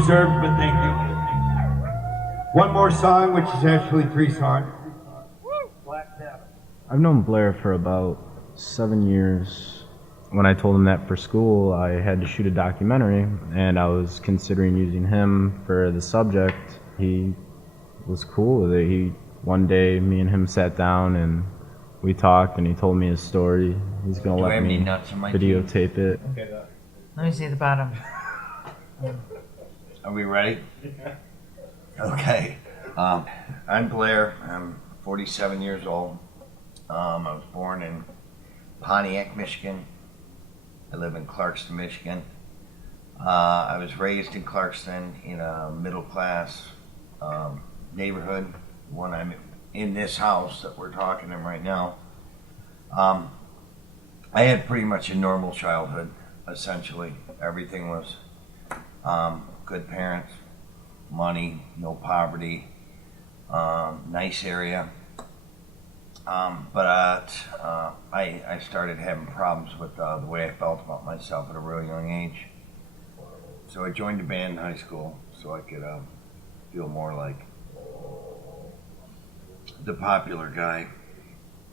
Undeserved, but thank you. One more song, which is actually 3 songs. I've known Blair for about 7 years. When I told him that for school I had to shoot a documentary and I was considering using him for the subject, he was cool with it. One day, me and him sat down and we talked and he told me his story. He's going to let me videotape it. Let me see the bottom. Are we ready? Okay. I'm Blair. I'm 47 years old. I was born in Pontiac, Michigan. I live in Clarkston, Michigan. I was raised in Clarkston in a middle-class neighborhood. One I'm in this house that we're talking in right now. I had pretty much a normal childhood, essentially. Everything was good parents, money, no poverty, nice area. But I started having problems with the way I felt about myself at a really young age. So I joined a band in high school so I could feel more like the popular guy.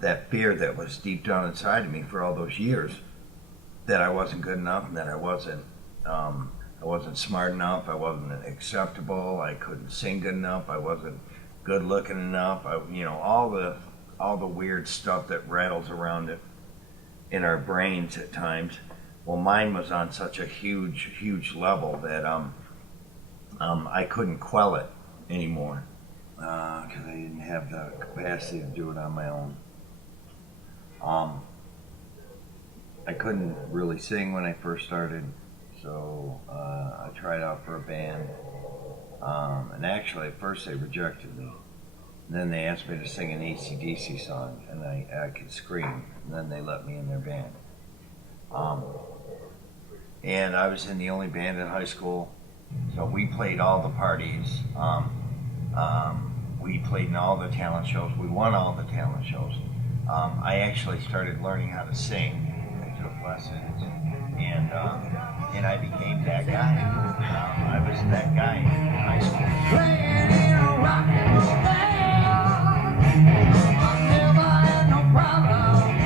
That fear that was deep down inside of me for all those years, that I wasn't good enough and that I wasn't smart enough, I wasn't acceptable, I couldn't sing good enough, I wasn't good looking enough, all the weird stuff that rattles around it in our brains at times. Well, mine was on such a huge level that I couldn't quell it anymore because I didn't have the capacity to do it on my own. I couldn't really sing when I first started, so I tried out for a band, and actually at first they rejected me. Then they asked me to sing an AC/DC song, and I could scream, and then they let me in their band. And I was in the only band in high school, so we played all the parties. We played in all the talent shows. We won all the talent shows. I actually started learning how to sing. I took lessons, and I became that guy. I was that guy in high school. Playing in a rock and roll band, I never had no problem.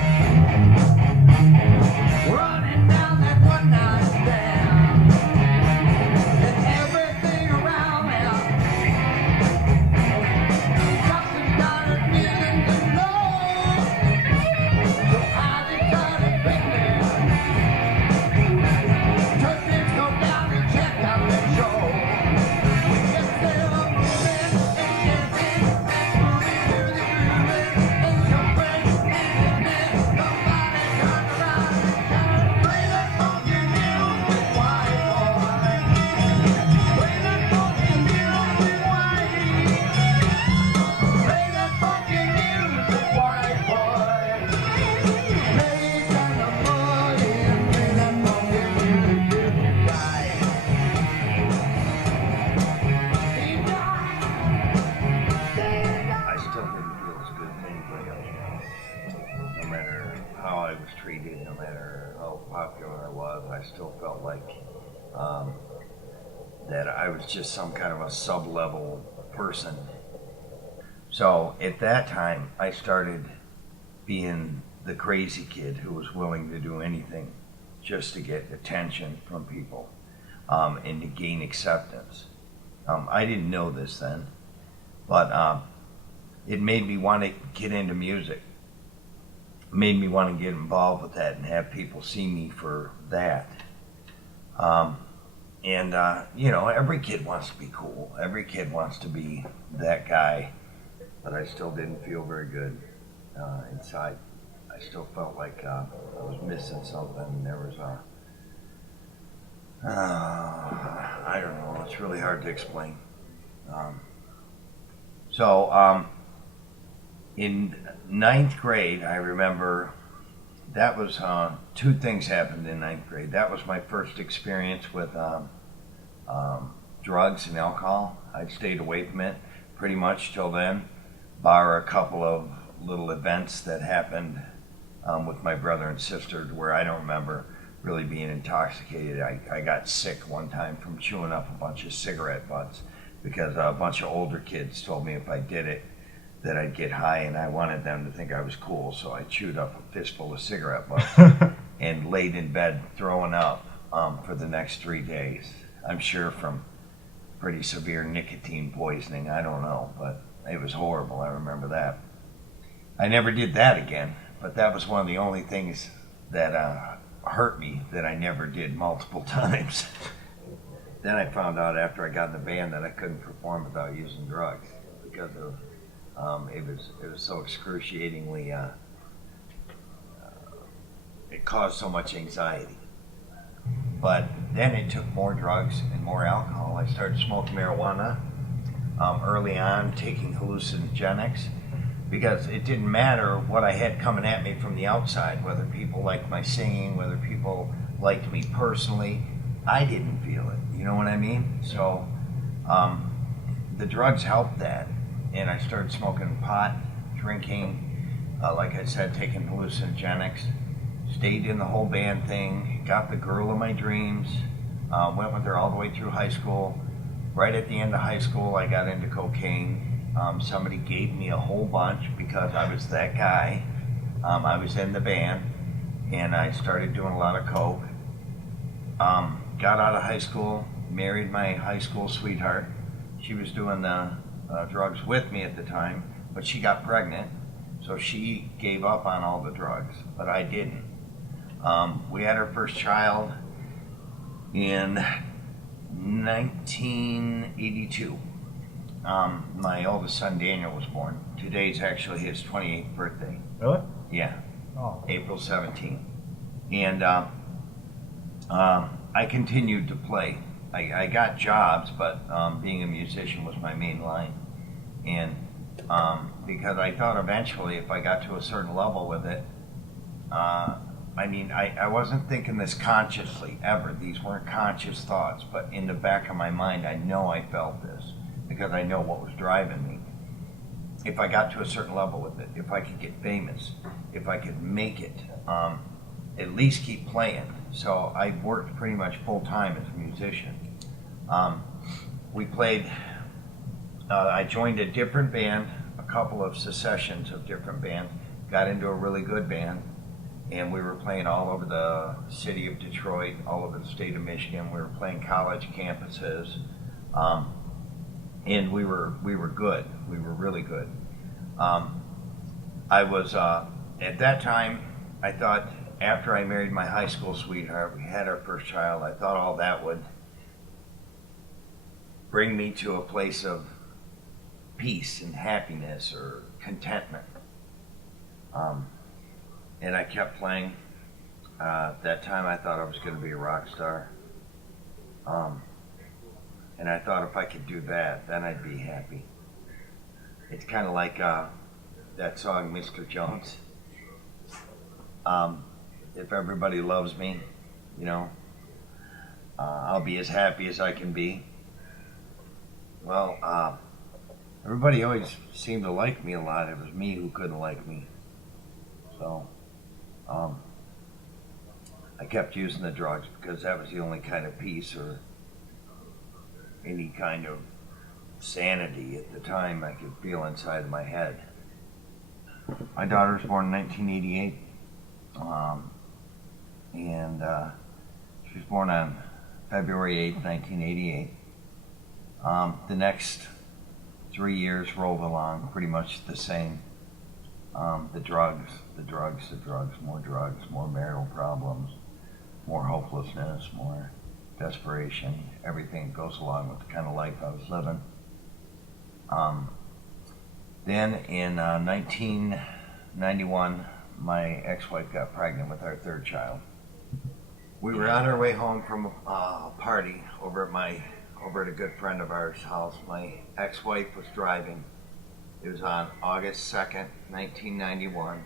Running down that one night stand, and everything around me. Something started feeling the low, so I decided quickly to just go down and check out that show. We just sit up moving and dancing, moving to the groove, and some friends and then somebody turned around and shouted, "Play that funky music, white boy. Play that funky music, whitey. Play that funky music, white boy. Play kind of money and play that funky music, guy." He died. I still didn't feel as good as anybody else. No matter how I was treated, no matter how popular I was, I still felt like that I was just some kind of a sub-level person. So at that time, I started being the crazy kid who was willing to do anything just to get attention from people and to gain acceptance. I didn't know this then, but it made me want to get into music. It made me want to get involved with that and have people see me for that. Every kid wants to be cool. Every kid wants to be that guy, but I still didn't feel very good inside. I still felt like I was missing something. There was I don't know, it's really hard to explain. In 9th grade, I remember that was 2 things happened in 9th grade. That was my first experience with drugs and alcohol. I'd stayed away from it pretty much till then, bar a couple of little events that happened with my brother and sister where I don't remember really being intoxicated. I got sick one time from chewing up a bunch of cigarette butts because a bunch of older kids told me if I did it that I'd get high, and I wanted them to think I was cool, so I chewed up a fistful of cigarette butts and laid in bed throwing up for the next 3 days. I'm sure from pretty severe nicotine poisoning, I don't know, but it was horrible. I remember that. I never did that again, but that was one of the only things that hurt me that I never did multiple times. Then I found out after I got in the band that I couldn't perform without using drugs because of it was so excruciatingly it caused so much anxiety. But then it took more drugs and more alcohol. I started smoking marijuana early on, taking hallucinogenics, because it didn't matter what I had coming at me from the outside, whether people liked my singing, whether people liked me personally. I didn't feel it, you know what I mean? So the drugs helped that, and I started smoking pot, drinking, like I said, taking hallucinogenics, stayed in the whole band thing, got the girl of my dreams, went with her all the way through high school. Right at the end of high school, I got into cocaine. Somebody gave me a whole bunch because I was that guy. I was in the band, and I started doing a lot of coke. Got out of high school, married my high school sweetheart. She was doing the drugs with me at the time, but she got pregnant, so she gave up on all the drugs, but I didn't. We had our first child in 1982. My oldest son Daniel was born. Today's actually his 28th birthday. Really? Yeah, Oh. April 17th. And I continued to play. I got jobs, but being a musician was my main line. And because I thought eventually if I got to a certain level with it, I wasn't thinking this consciously ever. These weren't conscious thoughts, but in the back of my mind, I know I felt this because I know what was driving me. If I got to a certain level with it, if I could get famous, if I could make it, at least keep playing. So I worked pretty much full time as a musician. We played, I joined a different band, a couple of secessions of different bands, got into a really good band, and we were playing all over the city of Detroit, all over the state of Michigan. We were playing college campuses, and we were good. We were really good. I was at that time. I thought after I married my high school sweetheart, we had our first child. I thought all that would bring me to a place of peace and happiness or contentment. And I kept playing. That time I thought I was going to be a rock star. And I thought if I could do that, then I'd be happy. It's kind of like that song, Mr. Jones. If everybody loves me, you know, I'll be as happy as I can be. Well, everybody always seemed to like me a lot. It was me who couldn't like me. So, I kept using the drugs because that was the only kind of peace or any kind of sanity at the time I could feel inside of my head. My daughter was born in 1988, and she was born on February 8th, 1988. The next 3 years rolled along pretty much the same. The drugs, more marital problems, more hopelessness, more desperation, everything goes along with the kind of life I was living. Then in 1991, my ex-wife got pregnant with our third child. We were on our way home from a party over at a good friend of ours' house. My ex-wife was driving. It was on August 2nd, 1991.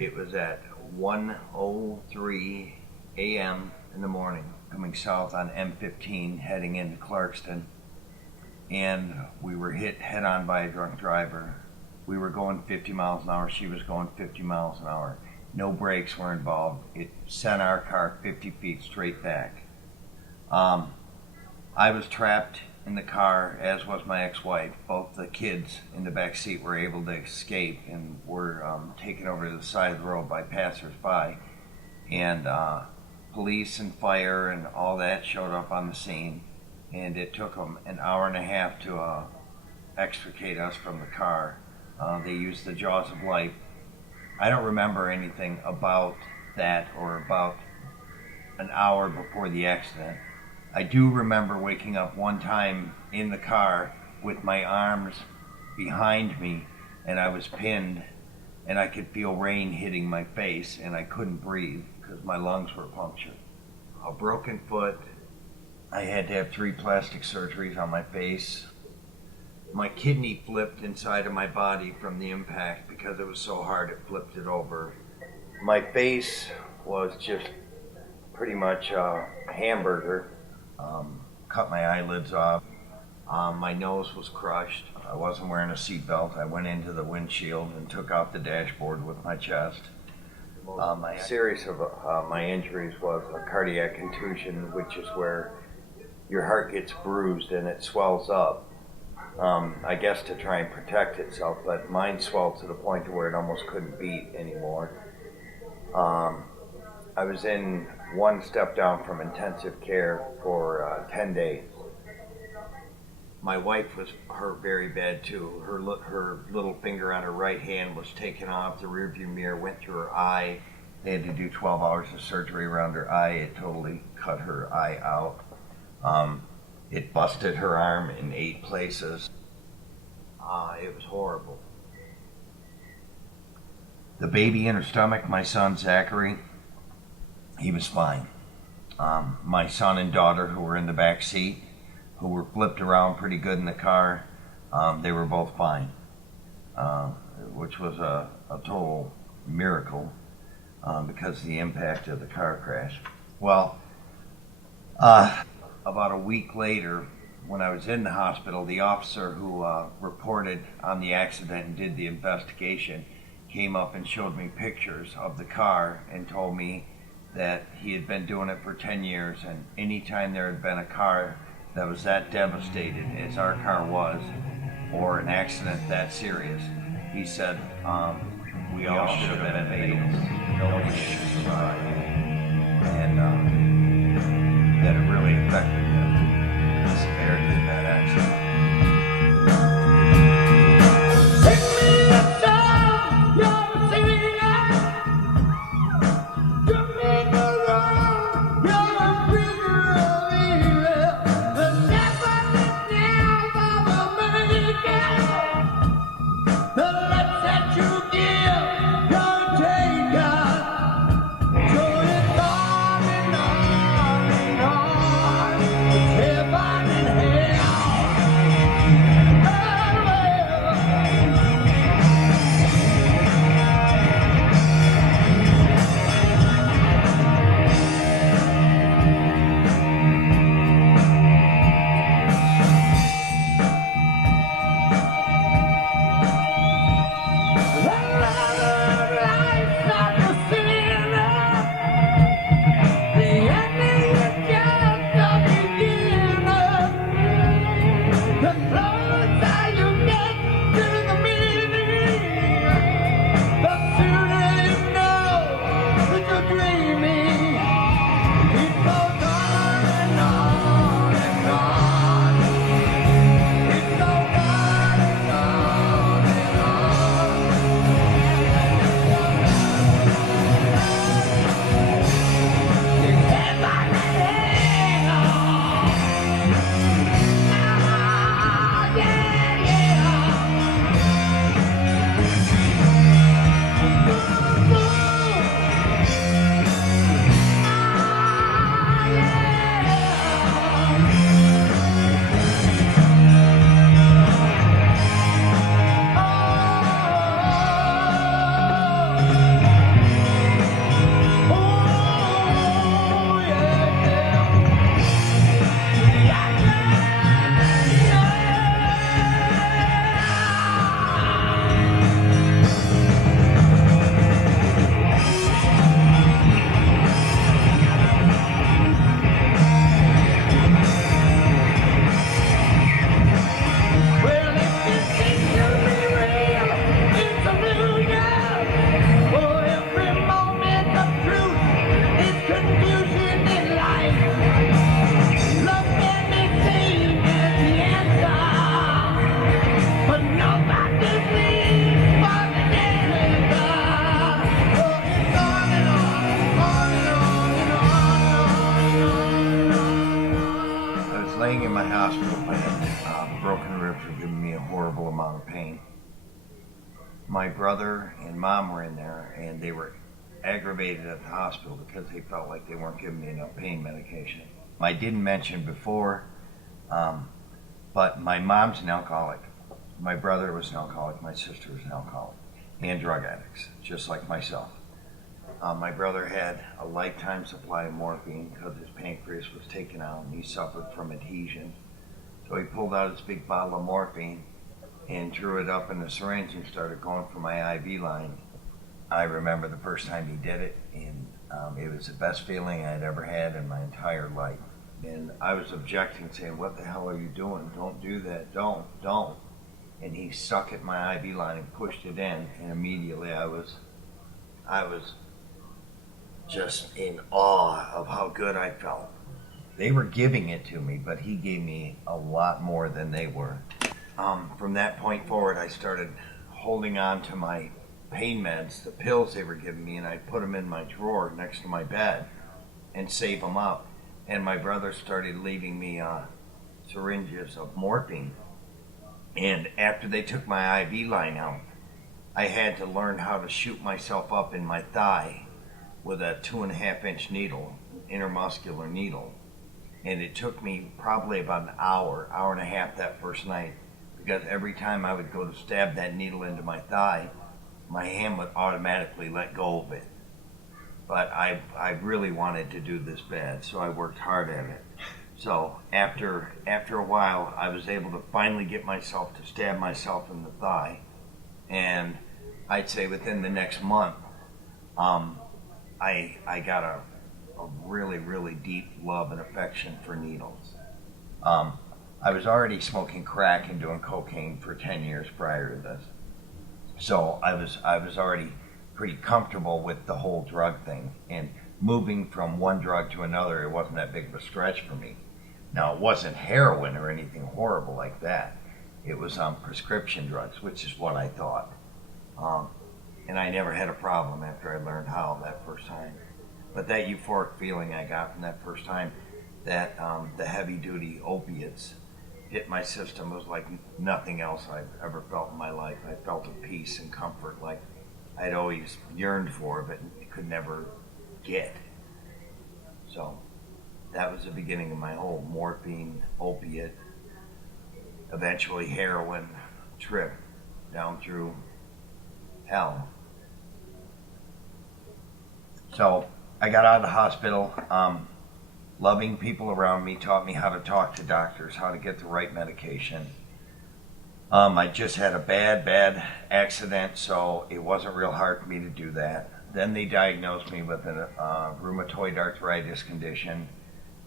It was at 1:03 a.m. in the morning, coming south on M15, heading into Clarkston. And we were hit head-on by a drunk driver. We were going 50 miles an hour. She was going 50 miles an hour. No brakes were involved. It sent our car 50 feet straight back. I was trapped in the car, as was my ex-wife. Both the kids in the back seat were able to escape and were taken over to the side of the road by passersby. And police and fire and all that showed up on the scene. And it took them an hour and a half to extricate us from the car. They used the jaws of life. I don't remember anything about that or about an hour before the accident. I do remember waking up one time in the car with my arms behind me and I was pinned and I could feel rain hitting my face and I couldn't breathe because my lungs were punctured. A broken foot. I had to have 3 plastic surgeries on my face. My kidney flipped inside of my body from the impact because it was so hard it flipped it over. My face was just pretty much a hamburger. Cut my eyelids off. My nose was crushed. I wasn't wearing a seatbelt. I went into the windshield and took out the dashboard with my chest. My series of my injuries was a cardiac contusion, which is where your heart gets bruised and it swells up. I guess to try and protect itself, but mine swelled to the point to where it almost couldn't beat anymore. I was in one step down from intensive care for 10 days. My wife was hurt very bad too. Her little finger on her right hand was taken off. The rearview mirror went through her eye. They had to do 12 hours of surgery around her eye. It totally cut her eye out. It busted her arm in 8 places. It was horrible. The baby in her stomach, my son Zachary, he was fine. My son and daughter, who were in the back seat, who were flipped around pretty good in the car, they were both fine, which was a total miracle because of the impact of the car crash. Well, about a week later, when I was in the hospital, the officer who reported on the accident and did the investigation came up and showed me pictures of the car and told me that he had been doing it for 10 years, and anytime there had been a car that was that devastated as our car was, or an accident that serious, he said, we all should have been fatals. Nobody should survive. And that it really affected the severity of that accident. unbearable amount of pain. My brother and mom were in there, and they were aggravated at the hospital because they felt like they weren't giving me enough pain medication. I didn't mention before, but my mom's an alcoholic. My brother was an alcoholic. My sister was an alcoholic, and drug addicts, just like myself. My brother had a lifetime supply of morphine because his pancreas was taken out and he suffered from adhesion. So he pulled out his big bottle of morphine and drew it up in a syringe and started going for my IV line. I remember the first time he did it, and it was the best feeling I'd ever had in my entire life. And I was objecting, saying, "What the hell are you doing? Don't do that, don't. And he stuck at my IV line and pushed it in, and immediately I was just in awe of how good I felt. They were giving it to me, but he gave me a lot more than they were. From that point forward, I started holding on to my pain meds, the pills they were giving me, and I'd put them in my drawer next to my bed and save them up. And my brother started leaving me syringes of morphine. And after they took my IV line out, I had to learn how to shoot myself up in my thigh with a 2.5-inch needle, intermuscular needle. And it took me probably about an hour and a half that first night, because every time I would go to stab that needle into my thigh, my hand would automatically let go of it. But I really wanted to do this bad, so I worked hard at it. So after a while, I was able to finally get myself to stab myself in the thigh. And I'd say within the next month, I got a really, really deep love and affection for needles. I was already smoking crack and doing cocaine for 10 years prior to this. So I was already pretty comfortable with the whole drug thing. And moving from one drug to another, it wasn't that big of a stretch for me. Now, it wasn't heroin or anything horrible like that. It was prescription drugs, which is what I thought. And I never had a problem after I learned how that first time. But that euphoric feeling I got from that first time, that the heavy-duty opiates hit my system, was like nothing else I've ever felt in my life. I felt a peace and comfort like I'd always yearned for, but could never get. So that was the beginning of my whole morphine, opiate, eventually heroin trip down through hell. So I got out of the hospital. Loving people around me taught me how to talk to doctors, how to get the right medication. I just had a bad accident, so it wasn't real hard for me to do that. Then they diagnosed me with a rheumatoid arthritis condition,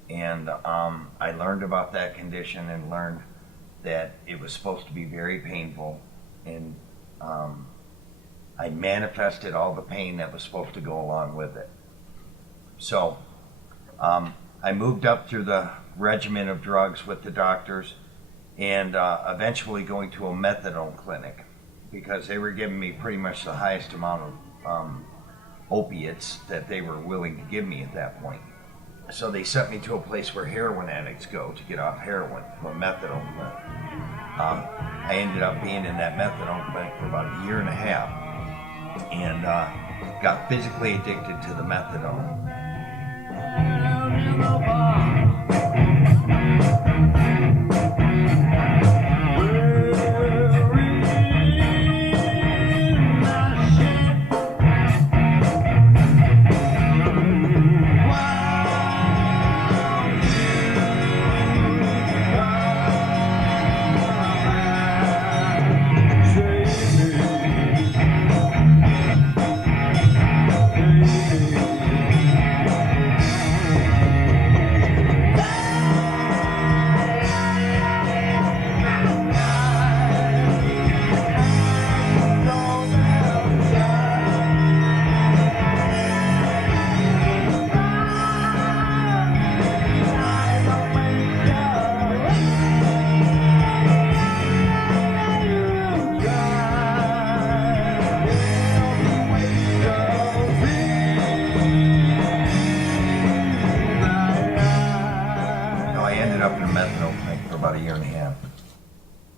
and I learned about that condition and learned that it was supposed to be very painful, and I manifested all the pain that was supposed to go along with it. So I moved up through the regimen of drugs with the doctors, and eventually going to a methadone clinic, because they were giving me pretty much the highest amount of opiates that they were willing to give me at that point. So they sent me to a place where heroin addicts go to get off heroin, to a methadone clinic. I ended up being in that methadone clinic for about a year and a half, and got physically addicted to the methadone.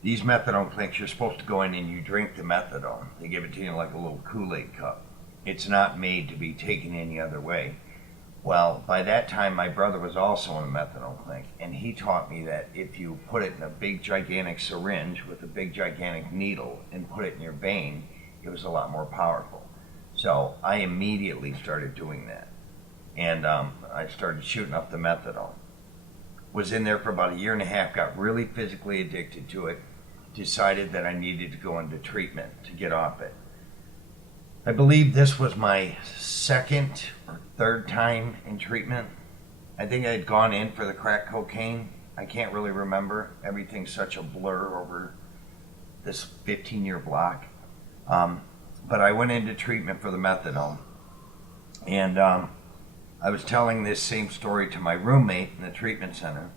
These methadone clinics, you're supposed to go in and you drink the methadone. They give it to you in like a little Kool-Aid cup. It's not made to be taken any other way. Well, by that time, my brother was also in a methadone clinic, and he taught me that if you put it in a big, gigantic syringe with a big, gigantic needle and put it in your vein, it was a lot more powerful. So I immediately started doing that, and I started shooting up the methadone. Was in there for about a year and a half, got really physically addicted to it, decided that I needed to go into treatment to get off it. I believe this was my second or third time in treatment. I think I had gone in for the crack cocaine. I can't really remember. Everything's such a blur over this 15-year block. But I went into treatment for the methadone. And I was telling this same story to my roommate in the treatment center,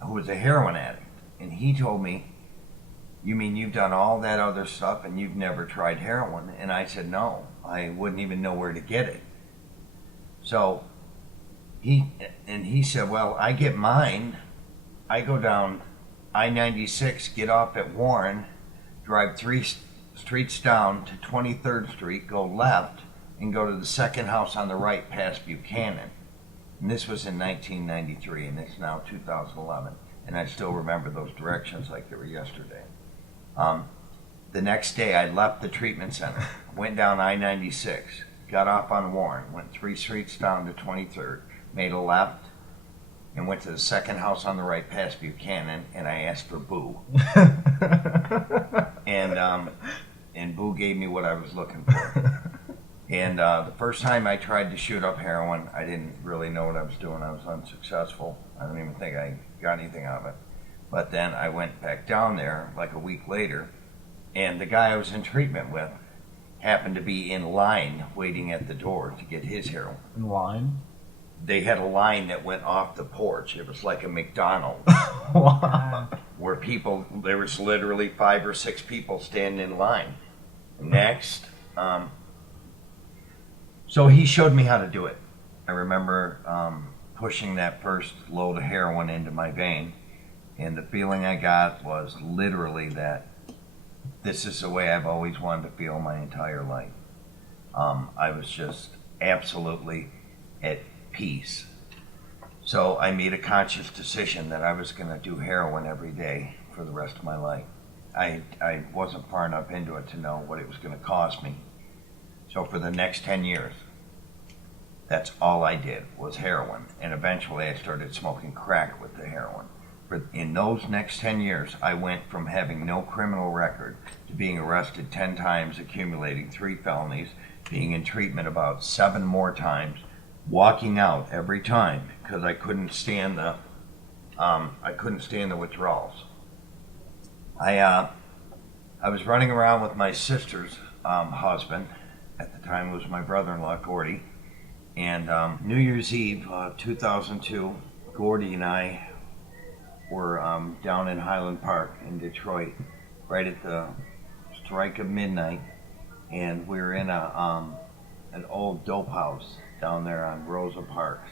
who was a heroin addict. And he told me, "You mean you've done all that other stuff and you've never tried heroin?" And I said, "No, I wouldn't even know where to get it." So he said, "Well, I get mine. I go down I-96, get off at Warren, drive 3 streets down to 23rd Street, go left, and go to the second house on the right past Buchanan." And this was in 1993, and it's now 2011. And I still remember those directions like they were yesterday. The next day, I left the treatment center, went down I-96, got off on Warren, went 3 streets down to 23rd, made a left, and went to the second house on the right past Buchanan, and I asked for Boo. And Boo gave me what I was looking for. And the first time I tried to shoot up heroin, I didn't really know what I was doing. I was unsuccessful. I don't even think I got anything out of it. But then I went back down there like a week later, and the guy I was in treatment with happened to be in line waiting at the door to get his heroin. In line? They had a line that went off the porch. It was like a McDonald's. Wow. Where there was literally 5 or 6 people standing in line. Next, so he showed me how to do it. I remember pushing that first load of heroin into my vein, and the feeling I got was literally that this is the way I've always wanted to feel my entire life. I was just absolutely at peace. So I made a conscious decision that I was going to do heroin every day for the rest of my life. I wasn't far enough into it to know what it was going to cost me. So for the next 10 years, that's all I did was heroin. And eventually I started smoking crack with the heroin. In those next 10 years, I went from having no criminal record to being arrested 10 times, accumulating 3 felonies, being in treatment about 7 more times, walking out every time because I couldn't stand the withdrawals. I was running around with my sister's husband. At the time it was my brother-in-law, Gordy. And New Year's Eve, 2002, Gordy and I were down in Highland Park in Detroit, right at the strike of midnight, and we were in an old dope house down there on Rosa Parks,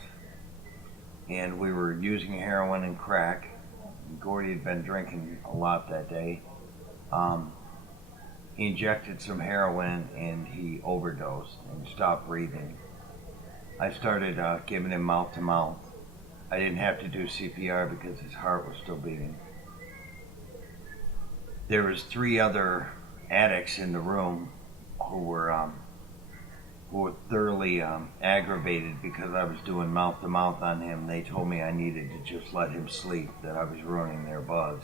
and we were using heroin and crack. Gordy had been drinking a lot that day. He injected some heroin and he overdosed and stopped breathing. I started giving him mouth to mouth. I didn't have to do CPR because his heart was still beating. There was 3 other addicts in the room who were thoroughly aggravated because I was doing mouth to mouth on him. They told me I needed to just let him sleep, that I was ruining their buzz.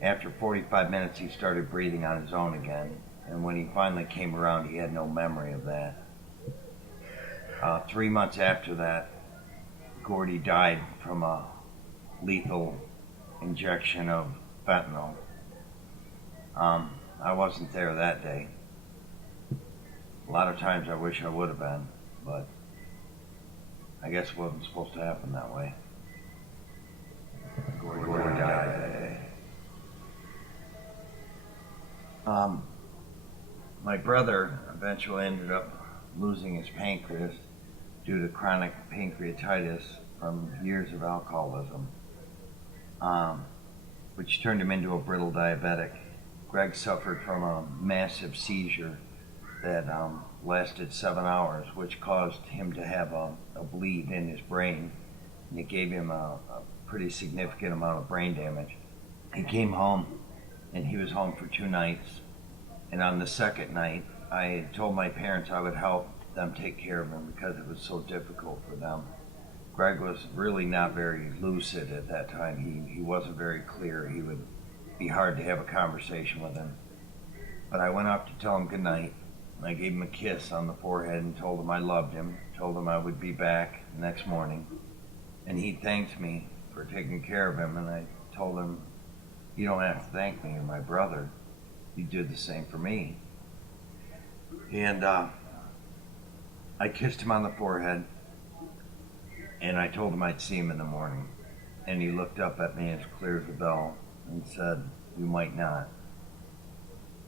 After 45 minutes, he started breathing on his own again, and when he finally came around, he had no memory of that. 3 months after that, Gordy died from a lethal injection of fentanyl. I wasn't there that day. A lot of times I wish I would have been, but I guess it wasn't supposed to happen that way. Gordy died that day. My brother eventually ended up losing his pancreas due to chronic pancreatitis from years of alcoholism. which turned him into a brittle diabetic. Greg suffered from a massive seizure that lasted 7 hours, which caused him to have a bleed in his brain, and it gave him a pretty significant amount of brain damage. He came home, and he was home for 2 nights, and on the second night, I told my parents I would help them take care of him because it was so difficult for them. Greg was really not very lucid at that time. He wasn't very clear. He would be hard to have a conversation with him. But I went up to tell him goodnight. I gave him a kiss on the forehead and told him I loved him, told him I would be back the next morning. And he thanked me for taking care of him, and I told him, "You don't have to thank me, you're my brother. You did the same for me." And I kissed him on the forehead, and I told him I'd see him in the morning. And he looked up at me as clear as a bell and said, "You might not."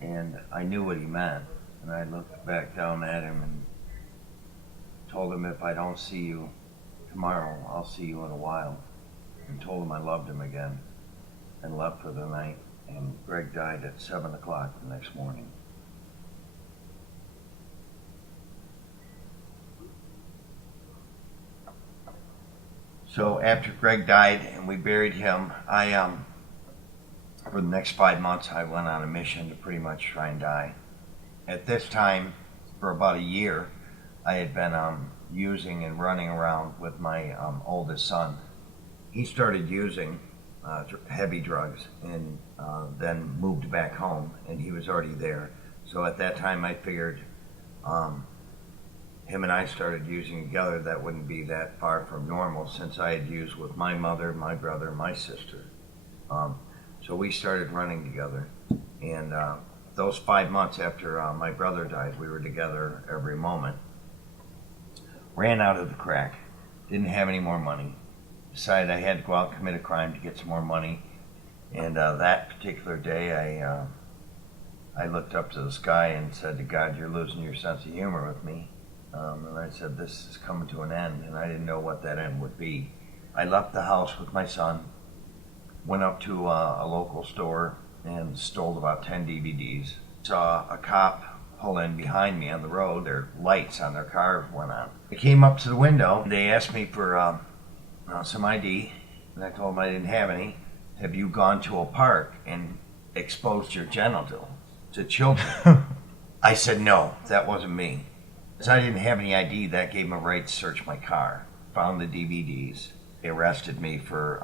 And I knew what he meant. And I looked back down at him and told him, "If I don't see you tomorrow, I'll see you in a while." And told him I loved him again, and left for the night. And Greg died at 7 o'clock the next morning. So after Greg died and we buried him, for the next 5 months, I went on a mission to pretty much try and die. At this time, for about a year, I had been using and running around with my oldest son. He started using heavy drugs and then moved back home, and he was already there. So at that time, I figured him and I started using together. That wouldn't be that far from normal, since I had used with my mother, my brother, my sister. So we started running together, and those 5 months after my brother died, we were together every moment. Ran out of the crack, didn't have any more money, decided I had to go out and commit a crime to get some more money. And that particular day, I looked up to the sky and said to God, "You're losing your sense of humor with me." And I said, "This is coming to an end," and I didn't know what that end would be. I left the house with my son, went up to a local store and stole about 10 DVDs. Saw a cop pull in behind me on the road. Their lights on their car went on. I came up to the window. They asked me for some ID, and I told them I didn't have any. "Have you gone to a park and exposed your genital to children?" I said, "No, that wasn't me." So I didn't have any ID. That gave them a right to search my car. Found the DVDs. They arrested me for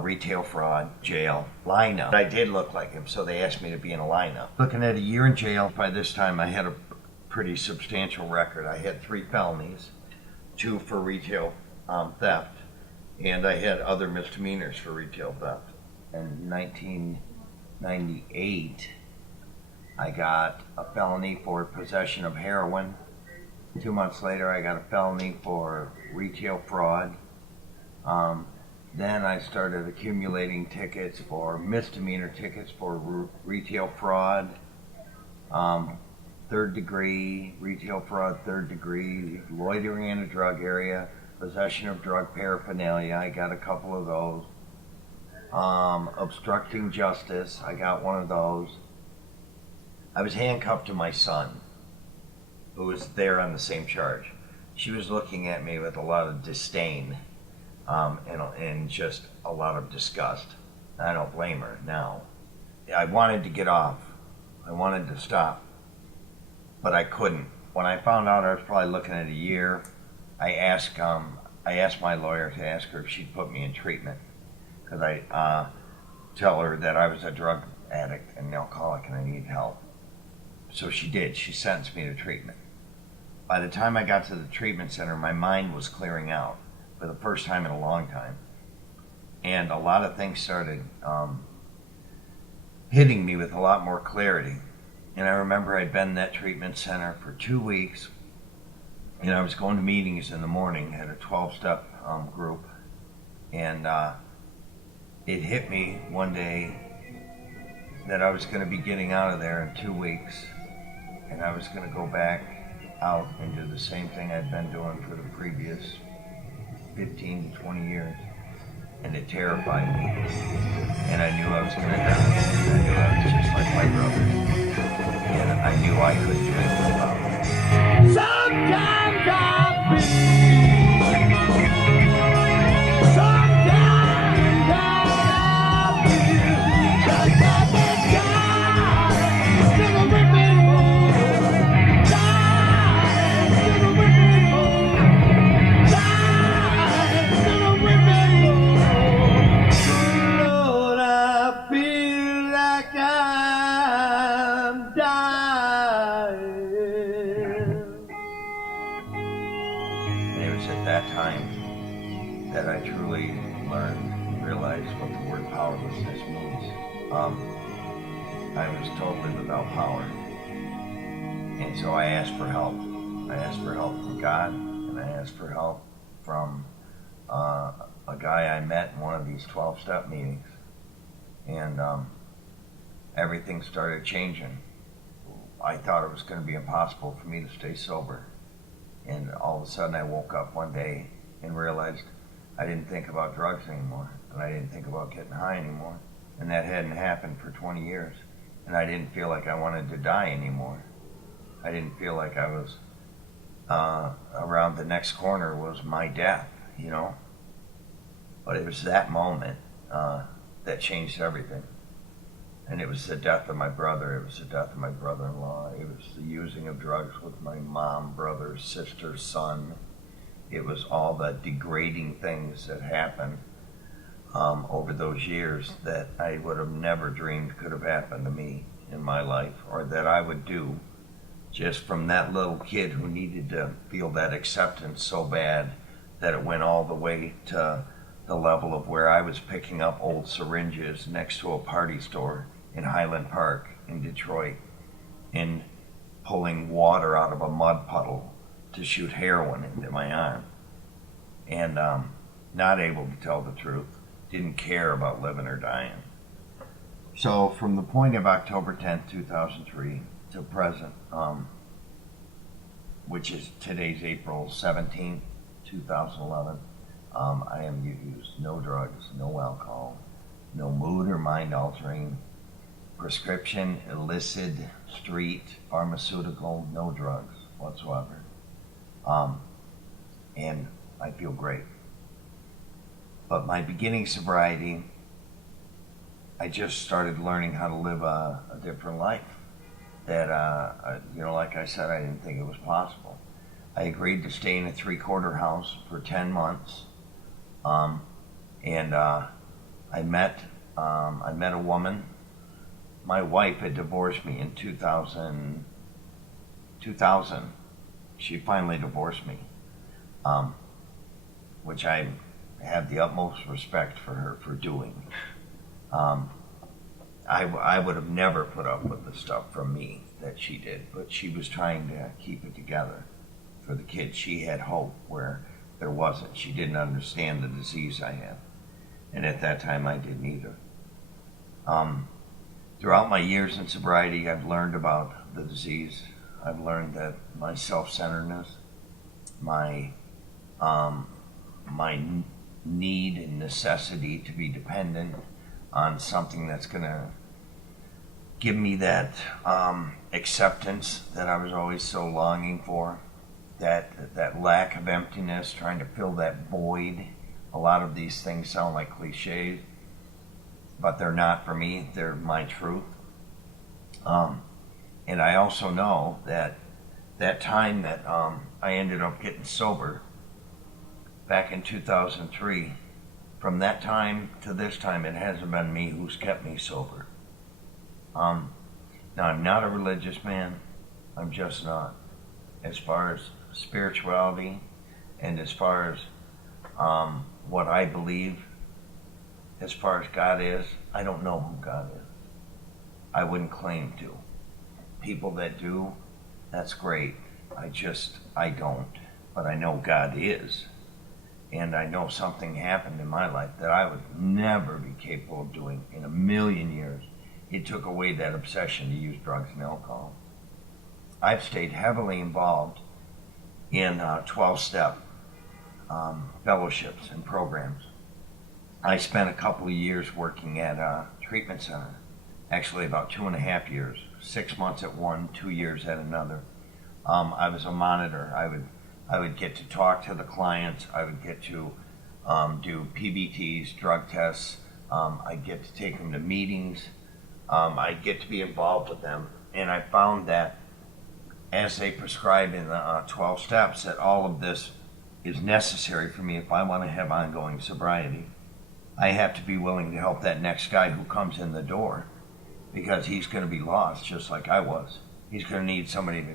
retail fraud, jail, lineup. I did look like him, so they asked me to be in a lineup. Looking at a year in jail. By this time, I had a pretty substantial record. I had 3 felonies, 2 for retail theft, and I had other misdemeanors for retail theft. In 1998, I got a felony for possession of heroin. 2 months later, I got a felony for retail fraud. Then I started accumulating tickets for misdemeanor tickets for retail fraud, 3rd degree, retail fraud, 3rd degree, loitering in a drug area, possession of drug paraphernalia. I got a couple of those. Obstructing justice, I got one of those. I was handcuffed to my son, who was there on the same charge. She was looking at me with a lot of disdain and just a lot of disgust. I don't blame her now. I wanted to get off. I wanted to stop, but I couldn't. When I found out I was probably looking at a year, I asked my lawyer to ask her if she'd put me in treatment, because I tell her that I was a drug addict and an alcoholic and I needed help. So she did. She sentenced me to treatment. By the time I got to the treatment center, my mind was clearing out for the first time in a long time. And a lot of things started hitting me with a lot more clarity. And I remember I'd been in that treatment center for 2 weeks, and I was going to meetings in the morning at a 12-step group. And it hit me one day that I was going to be getting out of there in 2 weeks, and I was going to go back out and do the same thing I'd been doing for the previous 15 to 20 years. and it terrified me. And I knew I was going to die. I knew I was just like my brother. And I knew I couldn't do anything about it. Sometimes I feel, sometimes I feel just like a child, still a whipping boy, child, still a whipping boy, child, still a whipping boy. Lord, I feel like I'm dying. And it was at that time that I truly learned and realized what the word powerlessness means. I was totally without power. And so I asked for help. I asked for help from God, and I asked for help from a guy I met in one of these 12-step meetings. And everything started changing. I thought it was going to be impossible for me to stay sober. And all of a sudden I woke up one day and realized I didn't think about drugs anymore, and I didn't think about getting high anymore. And that hadn't happened for 20 years. And I didn't feel like I wanted to die anymore. I didn't feel like I was around the next corner was my death, you know. But it was that moment that changed everything. And it was the death of my brother. It was the death of my brother-in-law. It was the using of drugs with my mom, brother, sister, son. It was all the degrading things that happened over those years that I would have never dreamed could have happened to me in my life, or that I would do, just from that little kid who needed to feel that acceptance so bad that it went all the way to the level of where I was picking up old syringes next to a party store in Highland Park in Detroit and pulling water out of a mud puddle to shoot heroin into my arm. And not able to tell the truth, didn't care about living or dying. So from the point of October 10th, 2003 to present, which is today's April 17th, 2011, I am used no drugs, no alcohol, no mood or mind altering, prescription, illicit, street, pharmaceutical, no drugs whatsoever. And I feel great. But my beginning sobriety, I just started learning how to live a different life. That, like I said, I didn't think it was possible. I agreed to stay in a 3-quarter house for 10 months. And I met a woman. My wife had divorced me in 2000. She finally divorced me, which I have the utmost respect for her for doing. I would have never put up with the stuff from me that she did, but she was trying to keep it together for the kids. She had hope where there wasn't. She didn't understand the disease I had, and at that time I didn't either. Throughout my years in sobriety, I've learned about the disease. I've learned that my self-centeredness, my need and necessity to be dependent on something that's going to give me that acceptance that I was always so longing for, that lack of emptiness, trying to fill that void. A lot of these things sound like cliches, but they're not for me. They're my truth. And I also know that time that I ended up getting sober back in 2003, from that time to this time, it hasn't been me who's kept me sober. Now, I'm not a religious man. I'm just not. As far as spirituality and as far as what I believe, as far as God is, I don't know who God is. I wouldn't claim to. People that do, that's great. I don't. But I know God is. And I know something happened in my life that I would never be capable of doing in a million years. It took away that obsession to use drugs and alcohol. I've stayed heavily involved in 12-step fellowships and programs. I spent a couple of years working at a treatment center. Actually, about 2.5 years. 6 months at one, 2 years at another. I was a monitor. I would get to talk to the clients. I would get to do PBTs, drug tests. I'd get to take them to meetings. I'd get to be involved with them. And I found that as they prescribe in the 12 steps, that all of this is necessary for me if I want to have ongoing sobriety. I have to be willing to help that next guy who comes in the door, because he's going to be lost just like I was. He's going to need somebody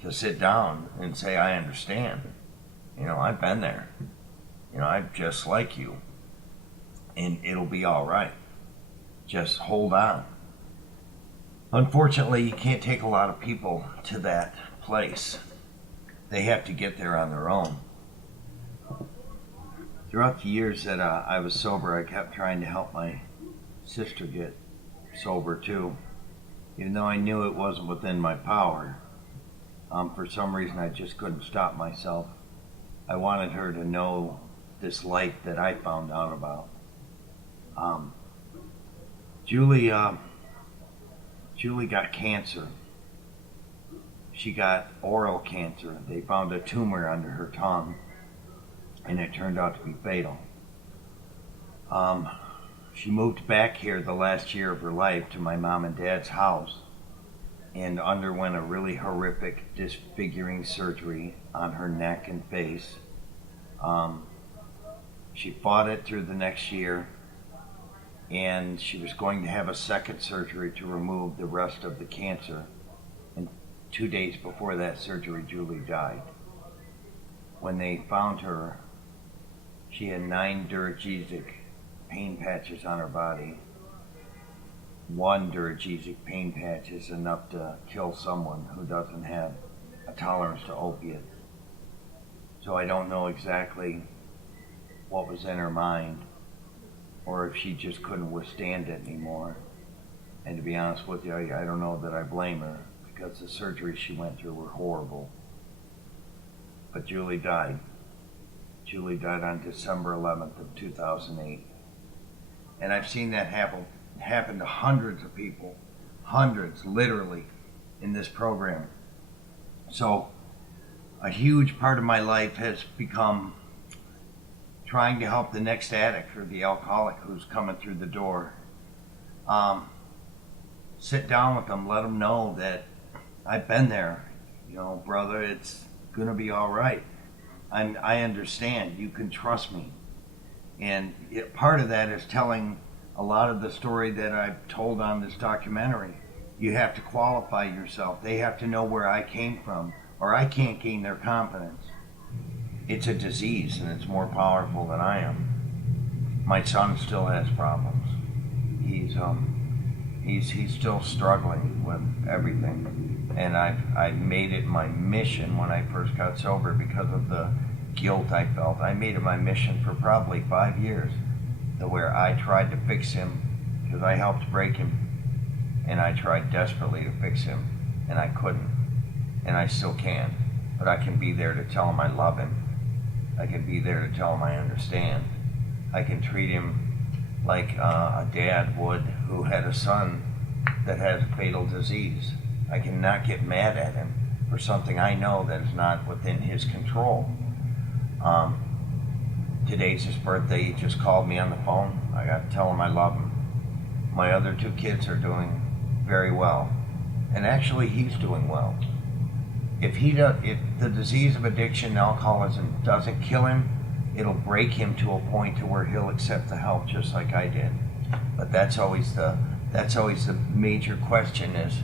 to sit down and say, I understand. You know, I've been there. You know, I'm just like you. And it'll be all right. Just hold on. Unfortunately, you can't take a lot of people to that place. They have to get there on their own. Throughout the years that I was sober, I kept trying to help my sister get sober too. Even though I knew it wasn't within my power, for some reason I just couldn't stop myself. I wanted her to know this light that I found out about. Julie got cancer. She got oral cancer. They found a tumor under her tongue, and it turned out to be fatal. She moved back here the last year of her life to my mom and dad's house and underwent a really horrific disfiguring surgery on her neck and face. She fought it through the next year, and she was going to have a second surgery to remove the rest of the cancer. And 2 days before that surgery, Julie died. When they found her, she had 9 Duragesic pain patches on her body. 1 Duragesic pain patch is enough to kill someone who doesn't have a tolerance to opiates. So I don't know exactly what was in her mind, or if she just couldn't withstand it anymore. And to be honest with you, I don't know that I blame her, because the surgeries she went through were horrible. But Julie died. Julie died on December 11th of 2008. And I've seen that happen to hundreds of people, hundreds, literally, in this program. So a huge part of my life has become trying to help the next addict or the alcoholic who's coming through the door. Sit down with them, let them know that I've been there. You know, brother, it's gonna be all right. I understand. You can trust me. And part of that is telling a lot of the story that I've told on this documentary. You have to qualify yourself. They have to know where I came from, or I can't gain their confidence. It's a disease, and it's more powerful than I am. My son still has problems. He's still struggling with everything. And I made it my mission when I first got sober because of the guilt I felt. I made it my mission for probably 5 years, where I tried to fix him because I helped break him, and I tried desperately to fix him, and I couldn't, and I still can't. But I can be there to tell him I love him. I can be there to tell him I understand. I can treat him like a dad would who had a son that has a fatal disease. I cannot get mad at him for something I know that is not within his control. Today's his birthday. He just called me on the phone. I got to tell him I love him. My other 2 kids are doing very well, and actually he's doing well. If the disease of addiction and alcoholism doesn't kill him, it'll break him to a point to where he'll accept the help just like I did. But that's always the major question is,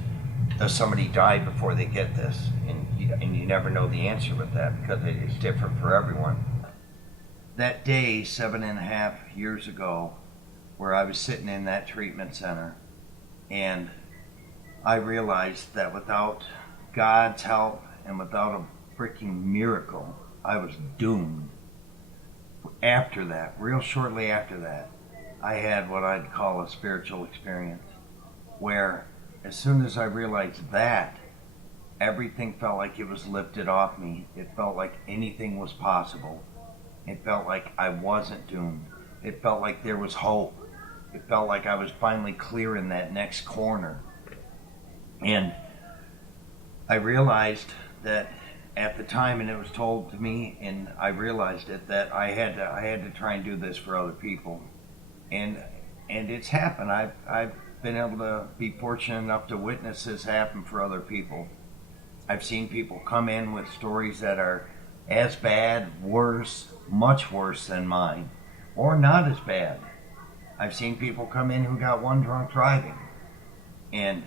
does somebody die before they get this? And you never know the answer with that because it's different for everyone. That day, 7.5 years ago, where I was sitting in that treatment center, and I realized that without God's help and without a freaking miracle, I was doomed. After that, real shortly after that, I had what I'd call a spiritual experience, where as soon as I realized that, everything felt like it was lifted off me. It felt like anything was possible. It felt like I wasn't doomed. It felt like there was hope. It felt like I was finally clearing that next corner. And I realized that at the time, and it was told to me, and I realized it, that I had to try and do this for other people. And it's happened. I've been able to be fortunate enough to witness this happen for other people. I've seen people come in with stories that are as bad, worse, much worse than mine, or not as bad. I've seen people come in who got one drunk driving and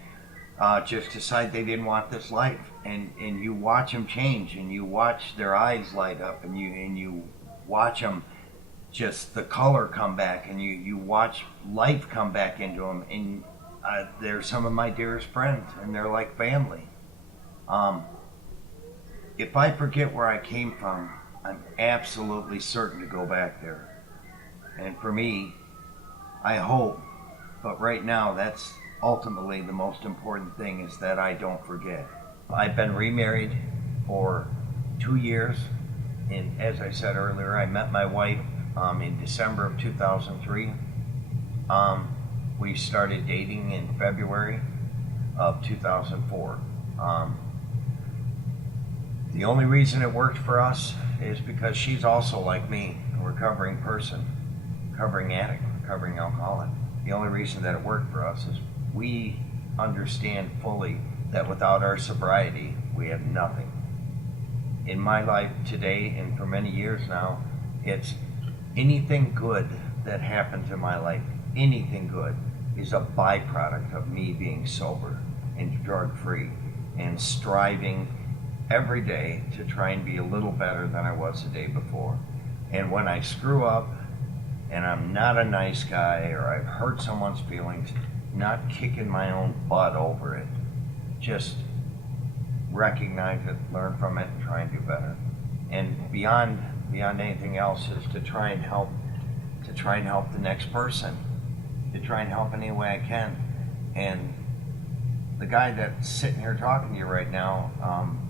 just decide they didn't want this life. And you watch them change, and you watch their eyes light up, and you watch them, just the color come back, and you watch life come back into them. And they're some of my dearest friends, and they're like family. If I forget where I came from, I'm absolutely certain to go back there. And for me, I hope, but right now that's ultimately the most important thing, is that I don't forget. I've been remarried for 2 years, and as I said earlier, I met my wife in December of 2003. We started dating in February of 2004. The only reason it worked for us is because she's also like me, a recovering person, recovering addict, recovering alcoholic. The only reason that it worked for us is we understand fully that without our sobriety, we have nothing. In my life today, and for many years now, it's anything good that happened to my life, anything good, is a byproduct of me being sober and drug-free and striving every day to try and be a little better than I was the day before. And when I screw up and I'm not a nice guy, or I've hurt someone's feelings, not kicking my own butt over it, just recognize it, learn from it, and try and do better. And beyond anything else is to try and help the next person, to try and help any way I can. And the guy that's sitting here talking to you right now,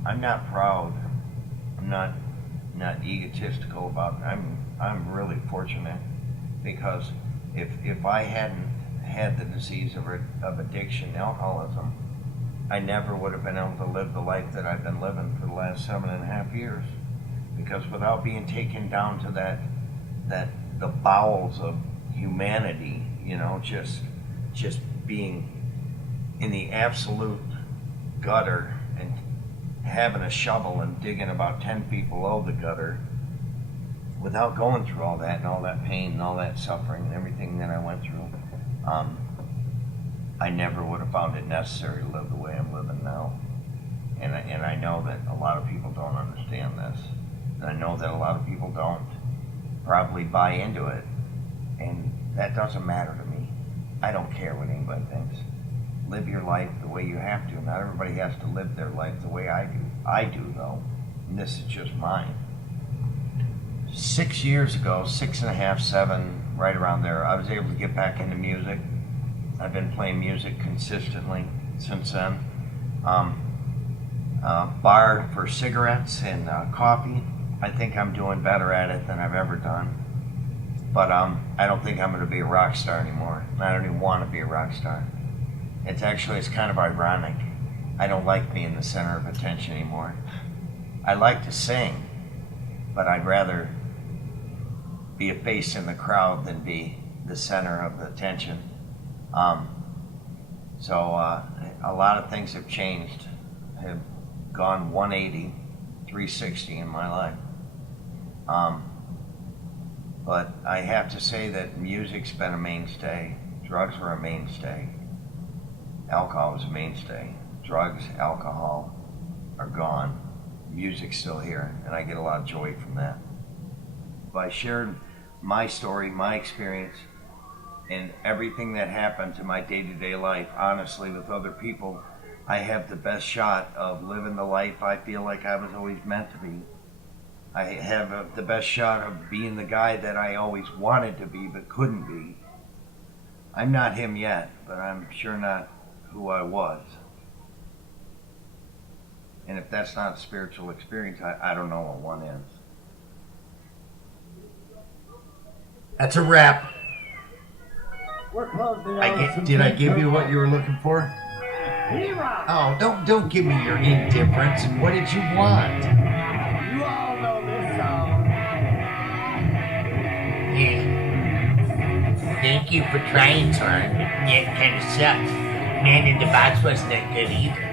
I'm not proud. I'm not egotistical about it. I'm really fortunate, because if I hadn't had the disease of addiction, alcoholism, I never would have been able to live the life that I've been living for the last 7.5 years. Because without being taken down to the bowels of humanity, just being in the absolute gutter and having a shovel and digging about 10 feet below the gutter, without going through all that and all that pain and all that suffering and everything that I went through, I never would have found it necessary to live the way I'm living now. And I know that a lot of people don't understand this. And I know that a lot of people don't probably buy into it. And that doesn't matter to me. I don't care what anybody thinks. Live your life the way you have to. Not everybody has to live their life the way I do. I do, though. And this is just mine. 6 years ago, 6.5, 7, right around there, I was able to get back into music. I've been playing music consistently since then. Bar for cigarettes and coffee. I think I'm doing better at it than I've ever done. But I don't think I'm going to be a rock star anymore. I don't even want to be a rock star. It's kind of ironic. I don't like being the center of attention anymore. I like to sing, but I'd rather be a face in the crowd than be the center of the attention. So a lot of things have changed, have gone 180, 360 in my life. But I have to say that music's been a mainstay. Drugs were a mainstay. Alcohol was a mainstay. Drugs, alcohol are gone. Music's still here, and I get a lot of joy from that. If I shared my story, my experience, and everything that happened to my day-to-day life, honestly, with other people, I have the best shot of living the life I feel like I was always meant to be. I have the best shot of being the guy that I always wanted to be but couldn't be. I'm not him yet, but I'm sure not who I was. And if that's not a spiritual experience, I don't know what one is. That's a wrap. We're closing out. Did I give you what you were looking for? Oh, don't give me your indifference. What did you want? You all know this song. Yeah. Thank you for trying, son. Yeah, it kind of sucks. Man in the box wasn't that good either.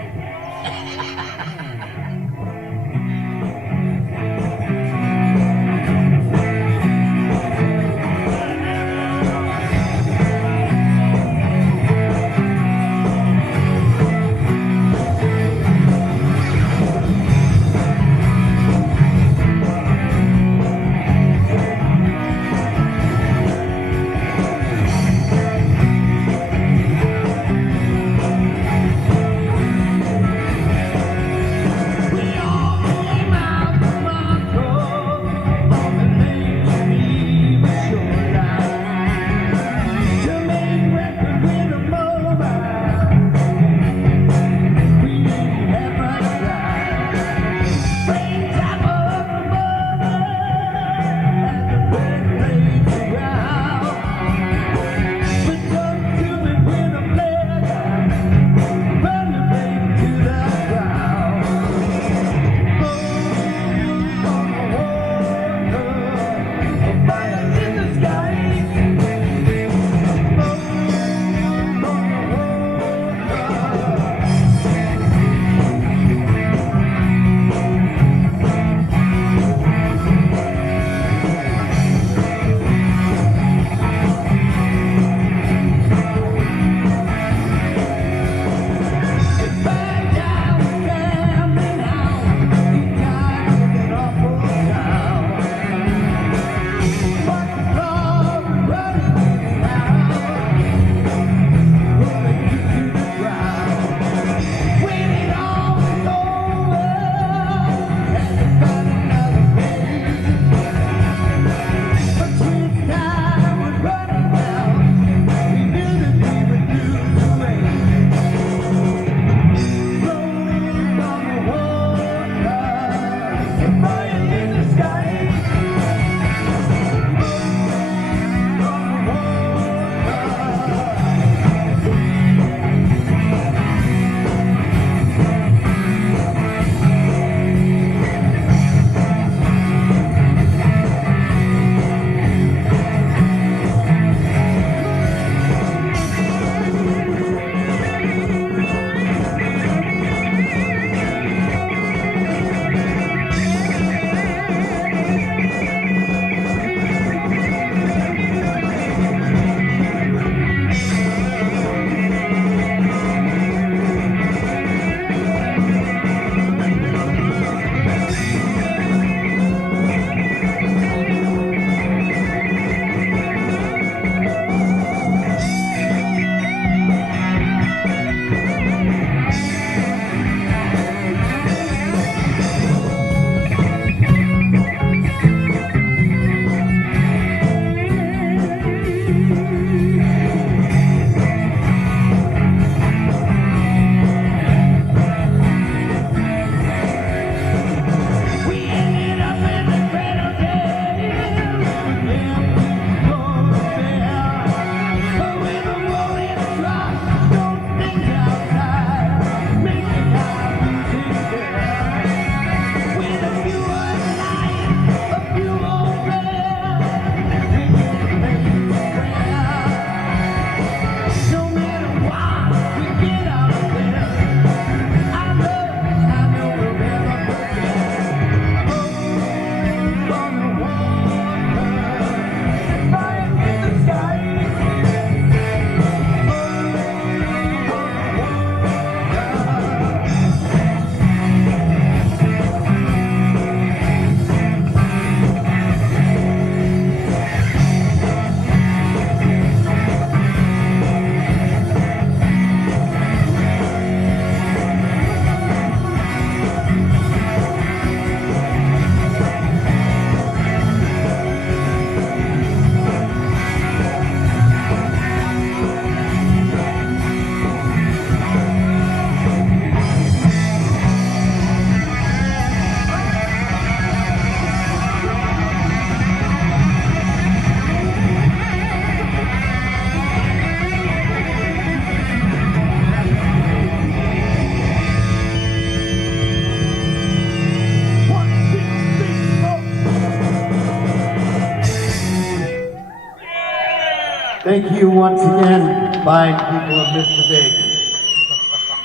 Thank you once again, fine people of Mr. Big.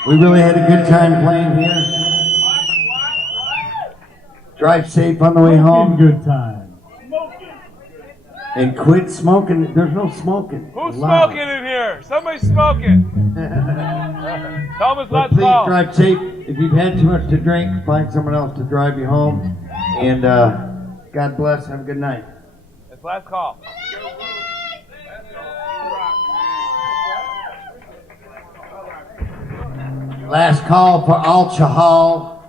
We really had a good time playing here. Drive safe on the way home. Good time. And quit smoking. There's no smoking. Who's allowed. smoking in here? Somebody's smoking. Tell them it's But last please call. drive safe. If you've had too much to drink, find someone else to drive you home. And God bless. Have a good night. It's last call. Last call for alcohol.